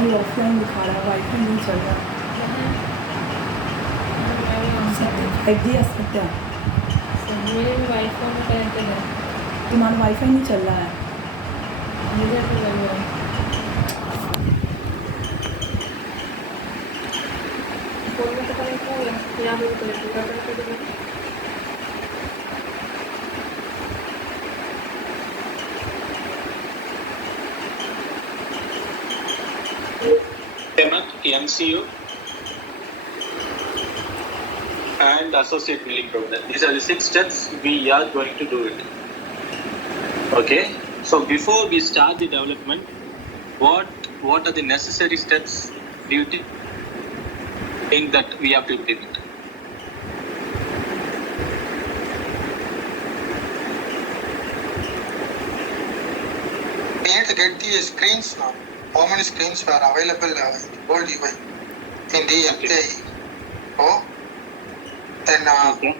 नहीं ऑफलाइन दिखा रहा है, वाईफाई नहीं चल रहा। 5G आ सकता है, मेरे भी वाईफाई में कनेक्टेड है। तुम्हारा वाईफाई नहीं चल रहा है। मुझे तो लग रहा है फोन में तो कनेक्ट हो गया, यहाँ पे भी कनेक्ट हो गया। MCU and associate milling problem. These are the 6 steps we are going to do it. Okay, so before we start the development, what are the necessary steps do you think that we have to implement? We need to get the screens now. How many screens are available in the old UI in the MPI? Oh, then Okay.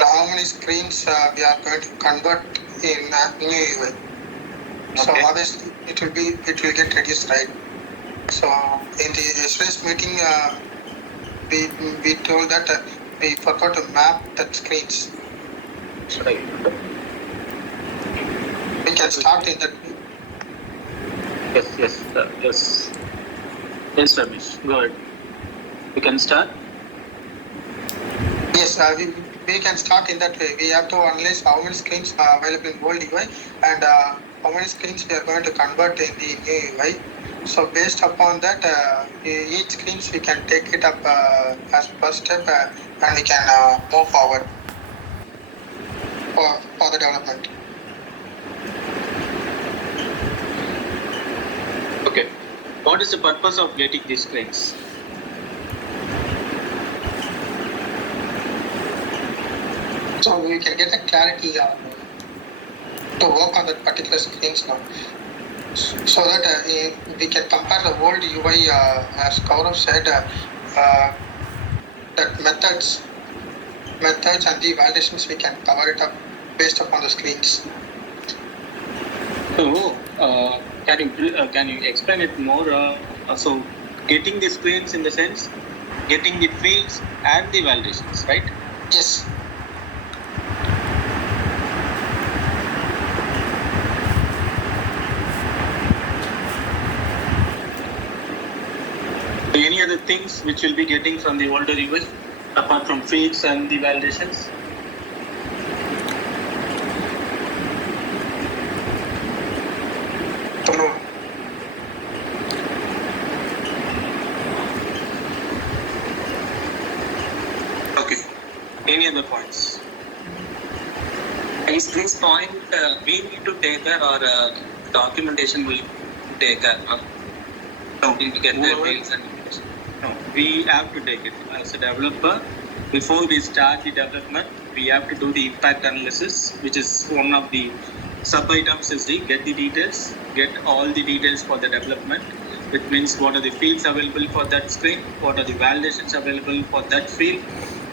and how many screens we are going to convert in new UI? So Okay. obviously it will get reduced, right? So in the yesterday's meeting, we told that we forgot to map the screens. Right. We can start in that. Yes, Ramesh. Go ahead. We can start. Yes, we can start in that way. We have to analyze how many screens are available in old UI and how many screens we are going to convert in the new UI. So based upon that, each screens we can take it up as first step and we can move forward for the development. Okay. What is the purpose of getting these screens? So we can get a clarity to work on that particular screens now. So that we can compare the old UI as Gaurav said, that methods and the validations we can cover it up based upon the screens. So, can you explain it more? So, getting the screens in the sense, getting the fields and the validations, right? Yes. Any other things which we'll be getting from the older UI apart from fields and the validations? No. Okay. Any other points? Is this point we need to take care or documentation will take care? Something to get the fields and No, we have to take it. As a developer, before we start the development, we have to do the impact analysis, which is one of the sub-items is the get the details, get all the details for the development, which means what are the fields available for that screen, what are the validations available for that field.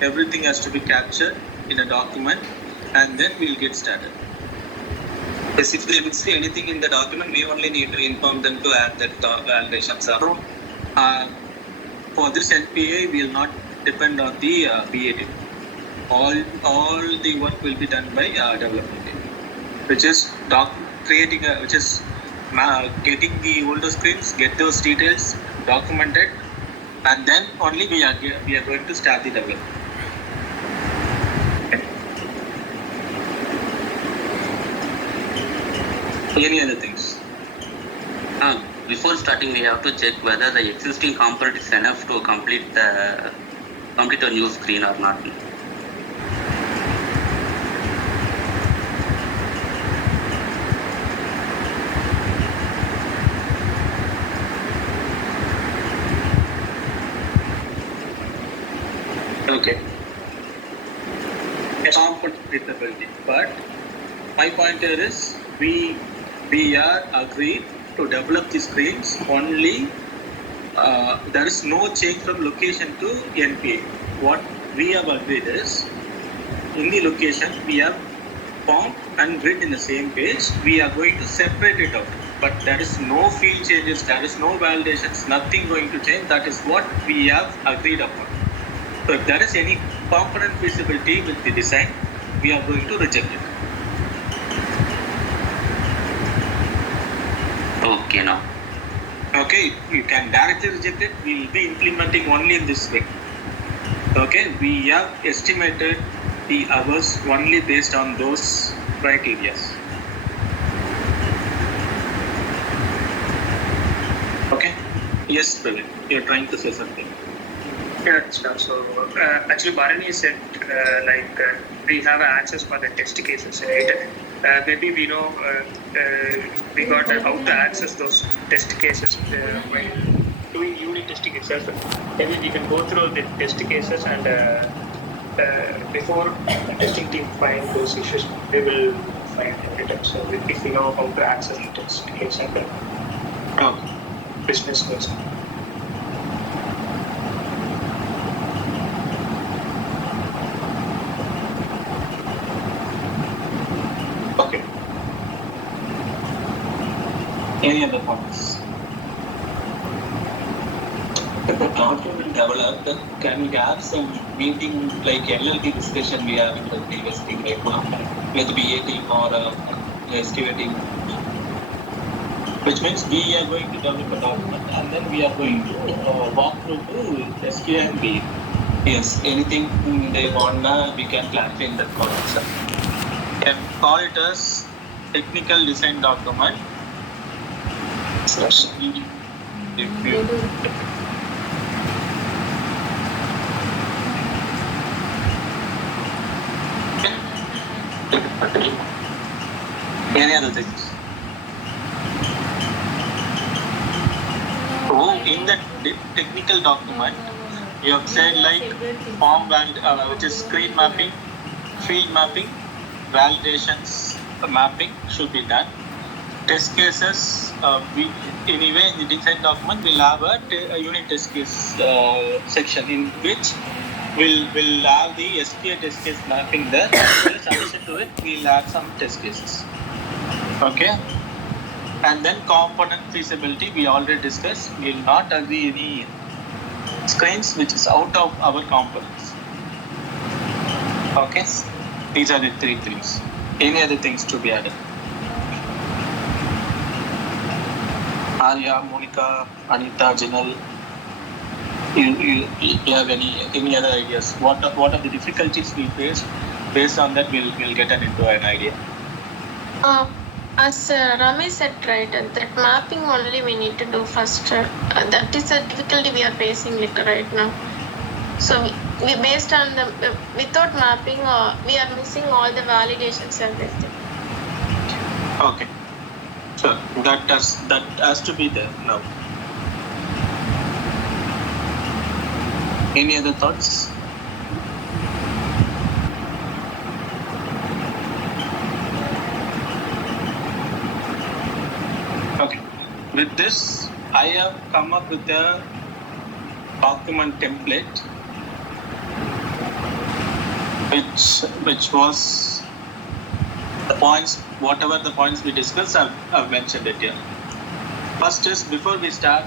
Everything has to be captured in a document, and then we'll get started. Basically, if we see anything in the document, we only need to inform them to add that validations. For this NPA, we will not depend on the BA team. All the work will be done by development team, which is getting the older screens, get those details documented, and then only we are going to start the development. Okay. Any other things? Before starting, we have to check whether the existing component is enough to complete a new screen or not. Okay. Component feasibility, but my point here is we are agreed to develop the screens only. There is no change from location to NPA. What we have agreed is in the location we have found and grid in the same page. We are going to separate it out, but there is no field changes, there is no validations, nothing going to change. That is what we have agreed upon. So if there is any component feasibility with the design, we are going to reject it. Okay, now. Okay, you can directly reject it. We will be implementing only in this way. Okay, we have estimated the hours only based on those criteria. Okay. Yes, Praveen, you're trying to say something. Yeah, so actually Bharani said we have access for the test cases, right? Maybe we know we got how to access those test cases while doing unit testing itself. Maybe we can go through the test cases and before the testing team find those issues, they will find it. So if we know how to access the test case and business goes. Okay. Any other points? The document developed, can we have some meeting like LLT discussion we have in the previous thing, like with BA team or SQA team? Which means we are going to develop a document and then we are going to walk through to SQA and BA. Yes, anything they want, we can clarify in that process. Can call it as technical design document. If you any other things? Oh, in the technical document, you have said like form which is screen mapping, field mapping, validations mapping should be done. Test cases, we anyway in the design document we'll have a unit test case section in which we'll have the SPA test case mapping there. In addition to it, we'll add some test cases. Okay. And then component feasibility, we already discussed. We will not agree any screens which is out of our components. Okay. These are the three things. Any other things to be added? Arya, Monica, Anita, Jinal, you have any other ideas? What are the difficulties we face? Based on that, we'll get into an idea. As Ramesh said, right, that mapping only we need to do first. That is a difficulty we are facing right now. So we based on the without mapping, we are missing all the validations and everything. Okay, so that has to be there now. Any other thoughts? Okay. With this, I have come up with a document template, which was the points, whatever the points we discussed, I've mentioned it here. First is before we start,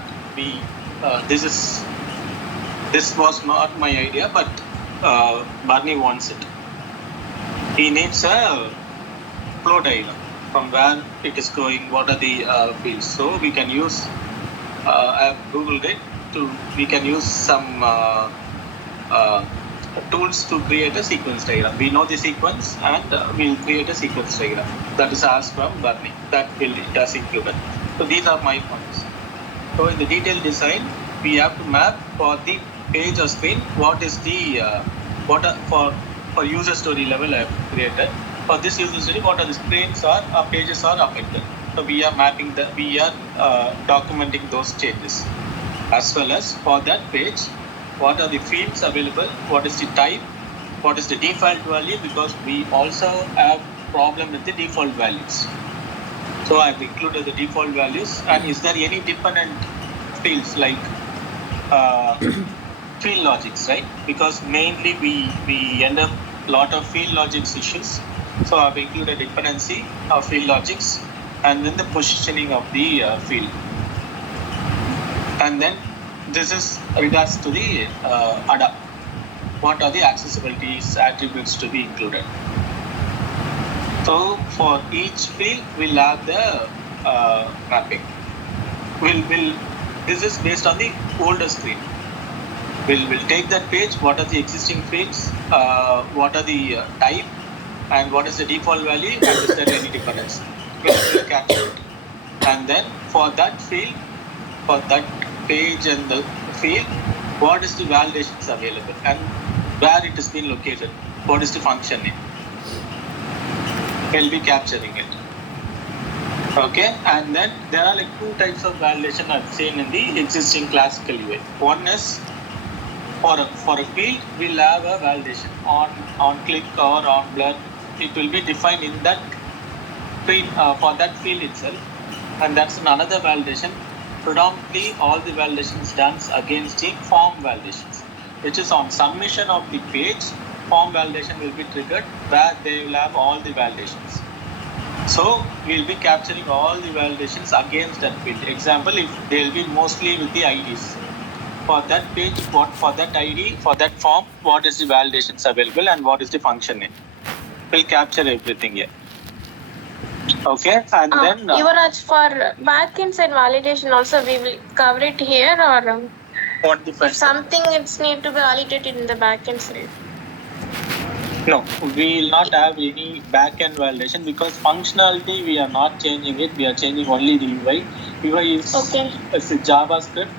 this was not my idea, but Barney wants it. He needs a flow diagram from where it is going, what are the fields. So we can use, I have Googled it, we can use some tools to create a sequence diagram. We know the sequence and we'll create a sequence diagram. That is asked from Bernie. It has included. So these are my points. So in the detailed design, we have to map for the page or screen what is the for user story level I have created. For this user story, what are the screens or pages are affected. So we are mapping we are documenting those changes, as well as for that page, what are the fields available, what is the type, what is the default value, because we also have problem with the default values. So I've included the default values, and is there any dependent fields like field logics, right? Because mainly we end up lot of field logics issues. So I've included dependency of field logics and then the positioning of the field. And then this is regards to the ADA. What are the accessibility attributes to be included? So for each field, we'll have the mapping. This is based on the older screen. We'll take that page. What are the existing fields? What are the type? And what is the default value? And is there any difference? We'll capture it. And then for that field, for that page and the field, what is the validations available and where it has been located? What is the function name? We'll be capturing it. Okay, and then there are like two types of validation I've seen in the existing classical UI. One is for a field, we'll have a validation on click or on blur. It will be defined in that field for that field itself, and that's another validation. Predominantly, all the validations done against the form validations, which is on submission of the page. Form validation will be triggered where they will have all the validations. So we'll be capturing all the validations against that field. Example, if they'll be mostly with the IDs. For that page, for that ID, for that form, what is the validations available and what is the function name? We'll capture everything here. Okay, and then Yuvraj, for backend side validation also we will cover it here, or what the if something it's need to be validated in the backend side. No, we will not have any backend validation because functionality we are not changing it. We are changing only the UI. UI is a JavaScript.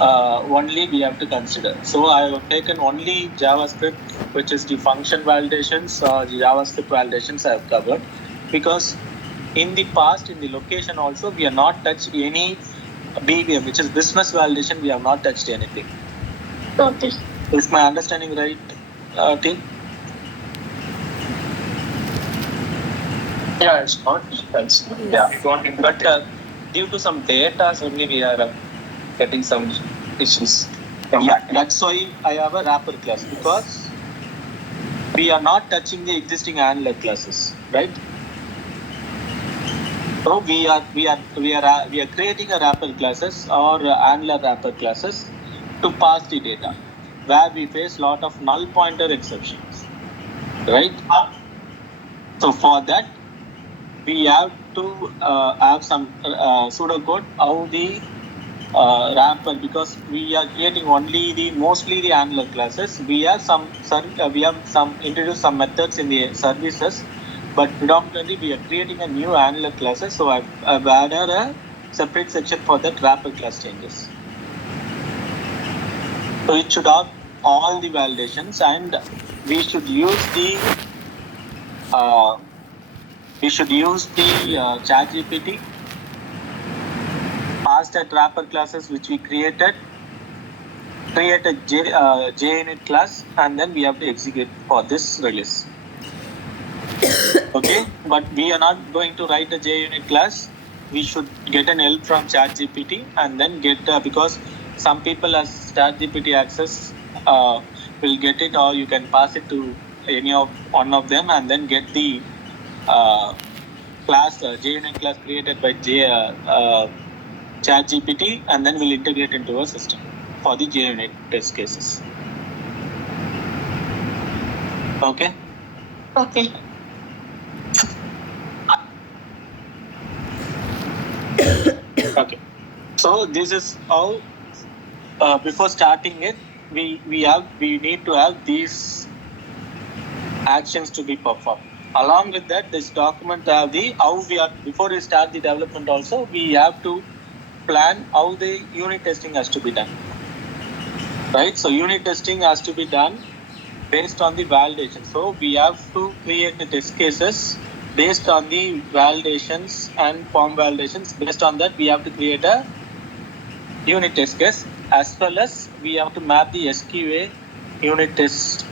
Only we have to consider. So I have taken only JavaScript, which is the function validations or the JavaScript validations I have covered, because in the past, in the location also, we have not touched any BVM, which is business validation. We have not touched anything. Okay. Is my understanding right, team? Yeah, it's not. But due to some data, only we are getting some issues. Yeah, that's why I have a wrapper class, because we are not touching the existing handler classes, right? So we are creating a wrapper classes or handler wrapper classes to pass the data, where we face lot of null pointer exceptions, right? So for that, we have to have some pseudocode how the wrapper, because we are creating only mostly the handler classes. We have introduced some methods in the services, but predominantly we are creating a new handler classes. So I've added a separate section for that wrapper class changes. So it should have all the validations, and we should use the ChatGPT, pass that wrapper classes which we create a JUnit class, and then we have to execute for this release. Okay, but we are not going to write a JUnit class. We should get an help from ChatGPT and then get because some people as ChatGPT access will get it, or you can pass it to one of them and then get the class JUnit class created by ChatGPT, and then we'll integrate into our system for the JUnit test cases. Okay. Okay. Okay. So this is how before starting it, we need to have these actions to be performed. Along with that, this document have the how we are before we start the development. Also, we have to plan how the unit testing has to be done. Right. So unit testing has to be done based on the validation. So we have to create the test cases based on the validations and form validations. Based on that, we have to create a unit test case, as well as we have to map the SQA unit test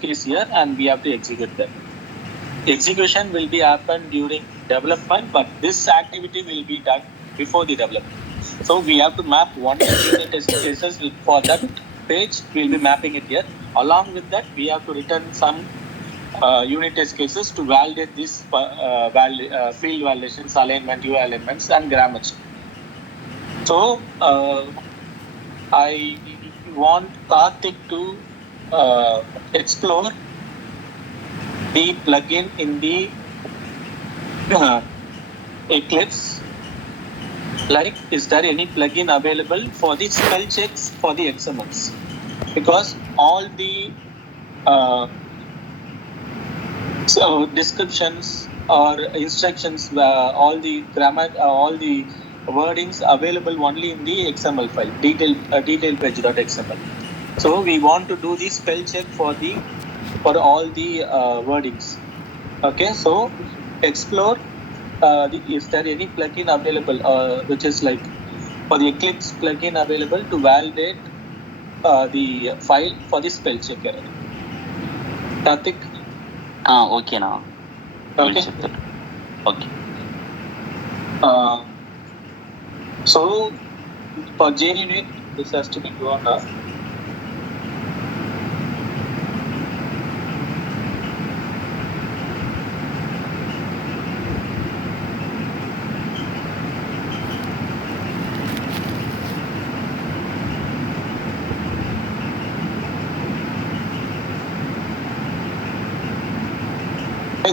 case here, and we have to execute them. Execution will be happen during development, but this activity will be done before the development. So we have to map one unit test cases for that page. We'll be mapping it here. Along with that, we have to return some unit test cases to validate this field validations, alignment, UI alignments, and grammar. So I want Karthik to explore the plugin in the Eclipse. Like, is there any plugin available for the spell checks for the XMLs? Because all the descriptions or instructions, all the grammar, all the wordings available only in the XML file, detail page.xml. So we want to do the spell check for all the wordings. Okay, so explore is there any plugin available which is like for the Eclipse plugin available to validate the file for the spell check error. Karthik? Okay now. Okay. Okay. So for JUnit, this has to be drawn up.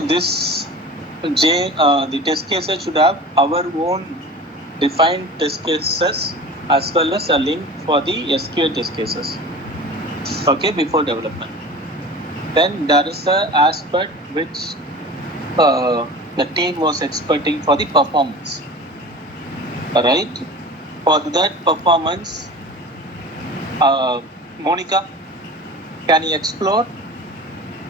This the test cases should have our own defined test cases as well as a link for the SQL test cases. Okay, before development. Then there is a aspect which the team was expecting for the performance. Right? For that performance, Monica, can you explore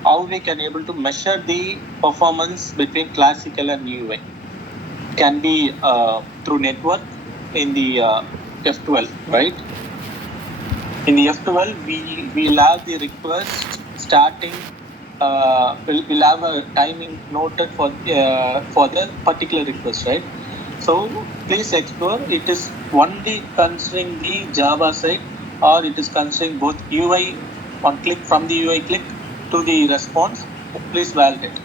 how we can able to measure the performance between classical and UI? Can be through network in the F12, right? In the F12, we will have the request starting. We'll have a timing noted for the particular request, right? So please explore. It is only considering the Java side, or it is considering both UI on click from the UI click to the response. Please validate.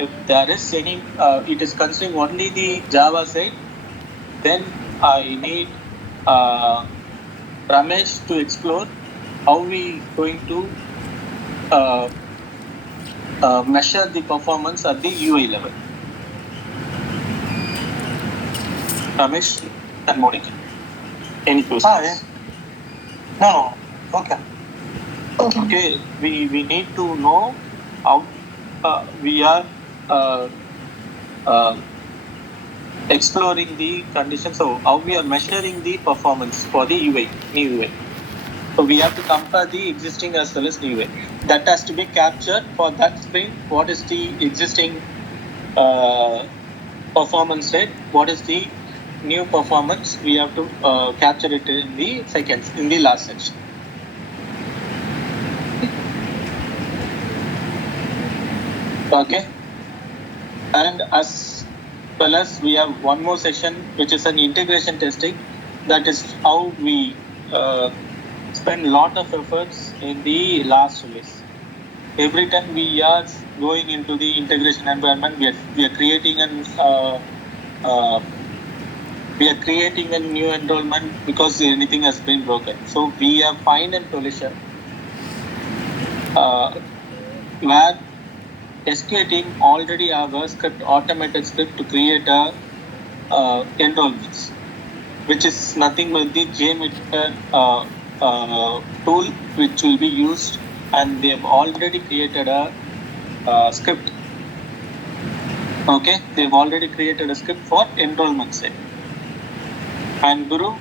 If there is any, it is considering only the Java side, then I need Ramesh to explore how we going to measure the performance at the UI level. Ramesh and Monica. Any questions? No. Okay. Okay, we need to know how we are exploring the conditions. So how we are measuring the performance for the new UI. So we have to compare the existing as well as new UI. That has to be captured for that sprint. What is the existing performance rate? What is the new performance? We have to capture it in the last section. Okay, and as well as we have one more session which is an integration testing. That is how we spend a lot of efforts in the last release. Every time we are going into the integration environment, we are creating a new enrollment because anything has been broken. So we have find a solution where SQL team already have a automated script to create a enrollments, which is nothing but the JMeter tool which will be used, and they have already created a script. Okay, they've already created a script for enrollment side. And Guru,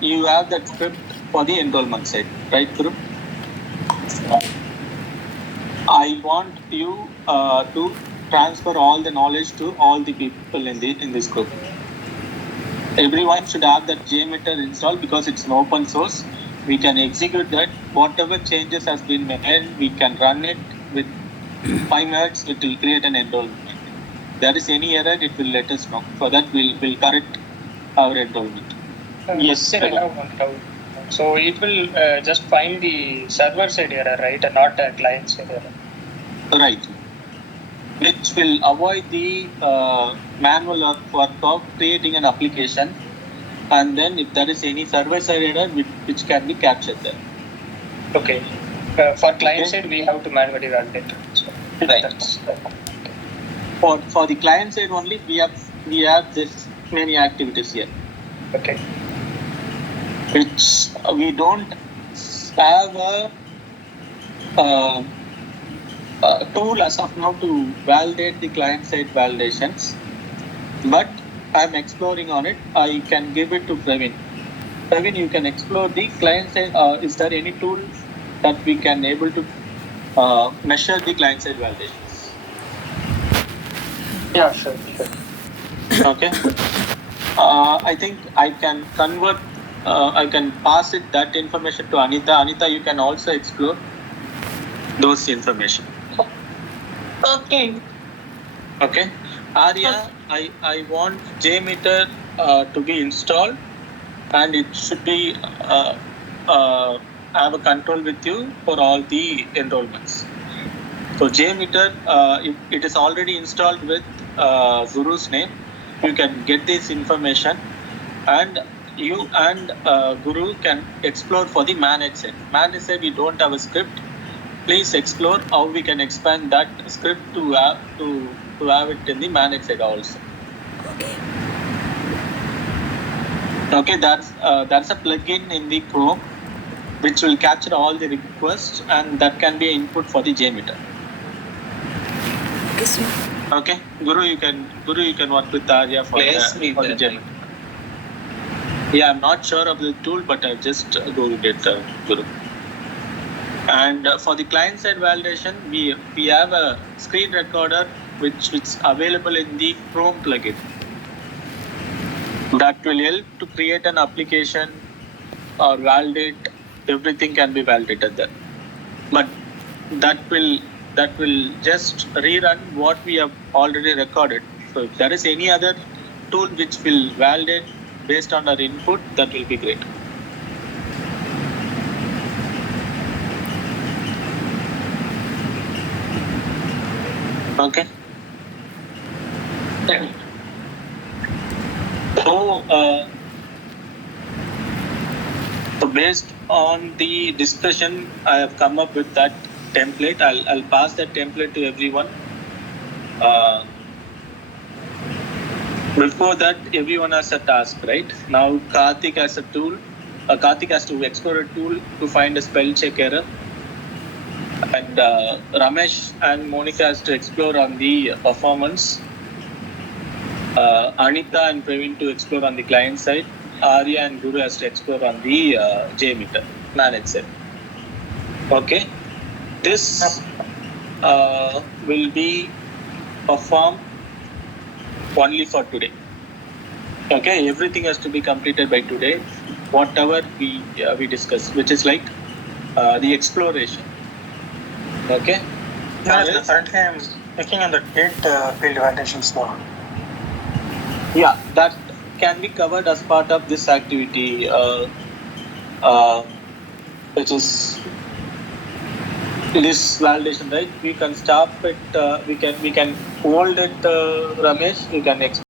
you have that script for the enrollment side, right, Guru? I want you to transfer all the knowledge to all the people in this group. Everyone should have that JMeter installed because it's an open source. We can execute that. Whatever changes has been made, we can run it with 5 minutes. It will create an enrollment. If there is any error, it will let us know. For that, we'll correct our enrollment. Yes, sir. I have one doubt. So it will just find the server side error, right, and not a client side error. Right. Which will avoid the manual work of creating an application, and then if there is any server side error which can be captured there. Okay. For client side, we have to manually validate. So right. For the client side only, we have this many activities here. Okay. Which we don't have a tool as of now to validate the client side validations, but I'm exploring on it. I can give it to Praveen. Praveen, you can explore the client side. Is there any tool that we can able to measure the client side validations? Yeah, sure. Okay. I think I can convert. I can pass that information to Anita. Anita, you can also explore those information. Okay. Okay. Arya, I want JMeter to be installed, and it should be have a control with you for all the enrollments. So JMeter, if it is already installed with Guru's name, you can get this information, and you and Guru can explore for the manage side. Manage side, we don't have a script. Please explore how we can expand that script to have it in the manage side also. Okay, that's a plugin in the Chrome which will capture all the requests, and that can be input for the JMeter. Okay, Guru, you can work with Arya for the JMeter. Yeah, I'm not sure of the tool, but I've just Googled it, Guru. And for the client side validation, we have a screen recorder which is available in the Chrome plugin. That will help to create an application or validate. Everything can be validated there, but that will just rerun what we have already recorded. So if there is any other tool which will validate based on our input, that will be great. Okay. So based on the discussion, I have come up with that template. I'll pass that template to everyone. Before that, everyone has a task, right? Now Karthik has a tool. Karthik has to explore a tool to find a spell check error. And Ramesh and Monica has to explore on the performance. Anita and Praveen to explore on the client side. Arya and Guru has to explore on the JMeter manage side. Okay, this will be performed only for today. Okay, everything has to be completed by today. Whatever we discuss, which is like the exploration. Okay. Yes, currently I'm checking on the date field validations now. Yeah, that can be covered as part of this activity, which is this validation, right? We can stop it. We can hold it, Ramesh. You can explain.